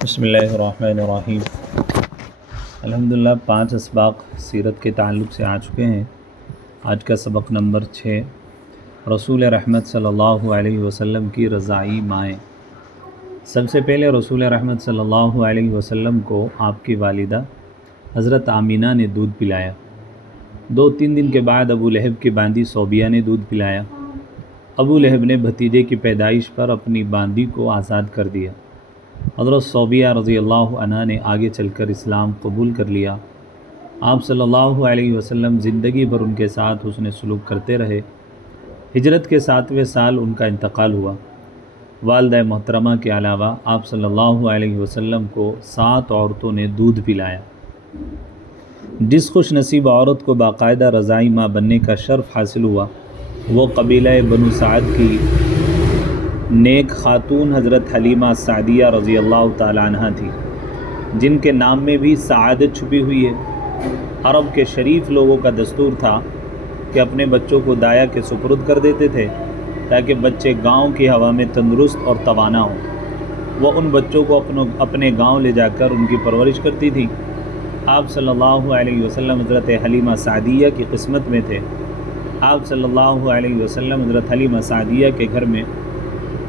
بسم اللہ الرحمن الرحیم۔ الحمدللہ 5 اسباق سیرت کے تعلق سے آ چکے ہیں۔ آج کا سبق نمبر 6، رسول رحمت صلی اللہ علیہ وسلم کی رضاعی مائیں۔ سب سے پہلے رسول رحمت صلی اللہ علیہ وسلم کو آپ کی والدہ حضرت آمینہ نے دودھ پلایا۔ 2-3 دن کے بعد ابو لہب کی باندی صوبیہ نے دودھ پلایا۔ ابو لہب نے بھتیجے کی پیدائش پر اپنی باندی کو آزاد کر دیا۔ حضرت صوبیہ رضی اللہ عنہ نے آگے چل کر اسلام قبول کر لیا۔ آپ صلی اللہ علیہ وسلم زندگی بھر ان کے ساتھ حسن سلوک کرتے رہے۔ ہجرت کے 7ویں سال ان کا انتقال ہوا۔ والدہ محترمہ کے علاوہ آپ صلی اللہ علیہ وسلم کو 7 عورتوں نے دودھ پلایا۔ جس خوش نصیب عورت کو باقاعدہ رضاعی ماں بننے کا شرف حاصل ہوا وہ قبیلہ بنو سعد کی نیک خاتون حضرت حلیمہ سعدیہ رضی اللہ تعالی عنہ تھی، جن کے نام میں بھی سعادت چھپی ہوئی ہے۔ عرب کے شریف لوگوں کا دستور تھا کہ اپنے بچوں کو دایا کے سپرد کر دیتے تھے تاکہ بچے گاؤں کی ہوا میں تندرست اور توانا ہوں۔ وہ ان بچوں کو اپنے گاؤں لے جا کر ان کی پرورش کرتی تھی۔ آپ صلی اللہ علیہ وسلم حضرت حلیمہ سعدیہ کی قسمت میں تھے۔ آپ صلی اللہ علیہ وسلم حضرت حلیمہ سعدیہ کے گھر میں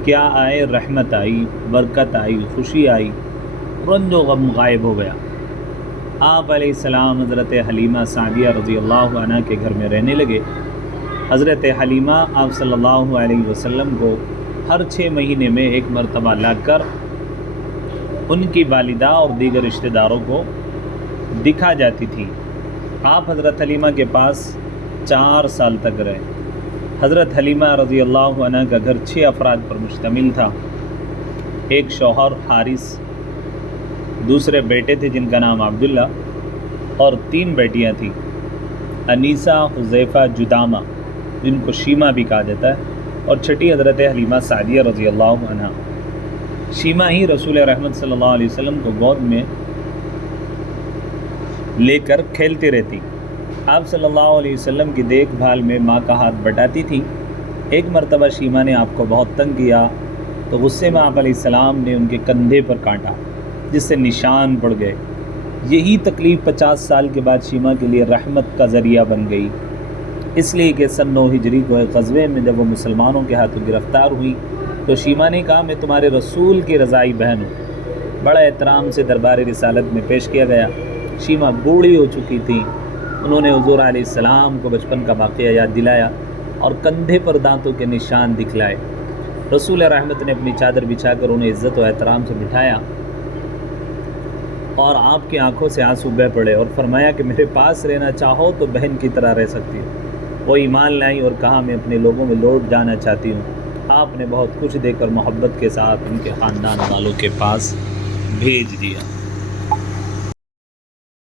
کیا آئے، رحمت آئی، برکت آئی، خوشی آئی، رنج و غم غائب ہو گیا۔ آپ علیہ السلام حضرت حلیمہ سعدیہ رضی اللہ عنہ کے گھر میں رہنے لگے۔ حضرت حلیمہ آپ صلی اللہ علیہ وسلم کو ہر 6 مہینے میں ایک مرتبہ لا کر ان کی والدہ اور دیگر رشتہ داروں کو دکھا جاتی تھی۔ آپ حضرت حلیمہ کے پاس 4 سال تک رہے۔ حضرت حلیمہ رضی اللہ عنہ کا گھر 6 افراد پر مشتمل تھا۔ ایک شوہر حارث، دوسرے بیٹے تھے جن کا نام عبداللہ، اور 3 بیٹیاں تھیں، انیسہ، حذیفہ، جدامہ، جن کو شیمہ بھی کہا جاتا ہے، اور چھٹی حضرت حلیمہ سعدیہ رضی اللہ عنہ۔ شیمہ ہی رسول رحمت صلی اللہ علیہ وسلم کو گود میں لے کر کھیلتی رہتی۔ آپ صلی اللہ علیہ وسلم کی دیکھ بھال میں ماں کا ہاتھ بٹاتی تھی۔ ایک مرتبہ شیمہ نے آپ کو بہت تنگ کیا تو غصے میں آپ علیہ السلام نے ان کے کندھے پر کاٹا، جس سے نشان پڑ گئے۔ یہی تکلیف 50 سال کے بعد شیمہ کے لیے رحمت کا ذریعہ بن گئی، اس لیے کہ سن 9 ہجری کو ایک غزوے میں جب وہ مسلمانوں کے ہاتھوں گرفتار ہوئی تو شیمہ نے کہا میں تمہارے رسول کی رضاعی بہن ہوں۔ بڑا احترام سے دربار رسالت میں پیش کیا گیا۔ شیمہ بوڑھی ہو چکی تھی۔ انہوں نے حضور علیہ السلام کو بچپن کا واقعہ یاد دلایا اور کندھے پر دانتوں کے نشان دکھلائے۔ رسول رحمت نے اپنی چادر بچھا کر انہیں عزت و احترام سے بٹھایا اور آپ کی آنکھوں سے آنسو بہہ پڑے اور فرمایا کہ میرے پاس رہنا چاہو تو بہن کی طرح رہ سکتی ہو۔ وہ ایمان لائی اور کہا میں اپنے لوگوں میں لوٹ جانا چاہتی ہوں۔ آپ نے بہت کچھ دے کر محبت کے ساتھ ان کے خاندان والوں کے پاس بھیج دیا۔